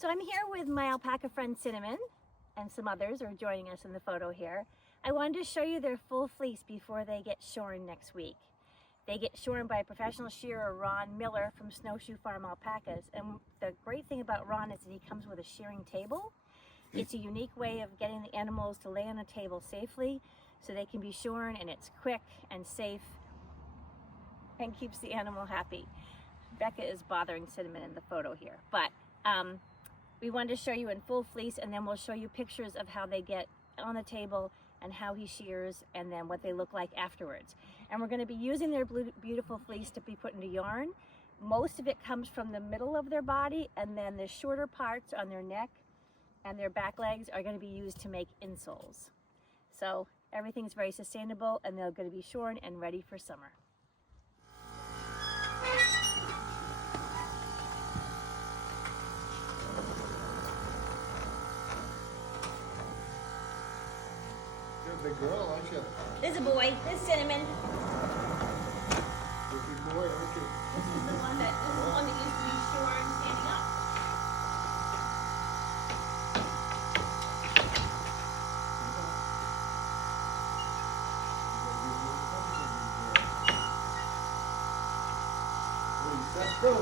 So I'm here with my alpaca friend Cinnamon, and some others are joining us in the photo here. I wanted to show you their full fleece before they get shorn next week. They get shorn by professional shearer Ron Miller from Snowshoe Farm Alpacas. And the great thing about Ron is that he comes with a shearing table. It's a unique way of getting the animals to lay on a table safely so they can be shorn, and it's quick and safe and keeps the animal happy. Becca is bothering Cinnamon in the photo here, but we wanted to show you in full fleece, and then we'll show you pictures of how they get on the table and how he shears, and then what they look like afterwards. And we're going to be using their beautiful fleece to be put into yarn. Most of it comes from the middle of their body, and then the shorter parts on their neck and their back legs are going to be used to make insoles. So everything's very sustainable, and they're going to be shorn and ready for summer. You're a big girl, aren't you? This is a boy. This is Cinnamon. You're a big boy, aren't you? This is the one that used to be shorn standing up. Let's go.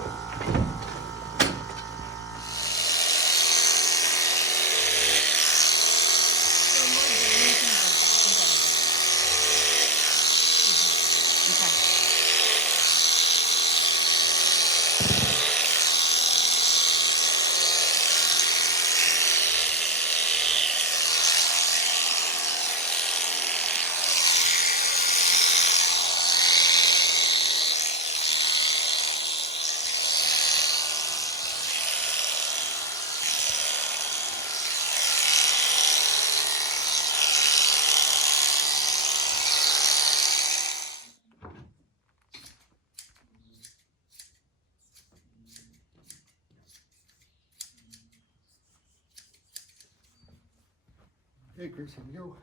Hey, Chris, here we go.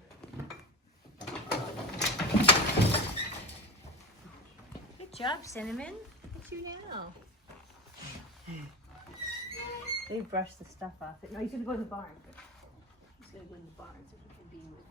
Good job, Cinnamon. Look at you now. They brushed the stuff off. No, he's gonna go in the barn. He's gonna go in the barn so he can be with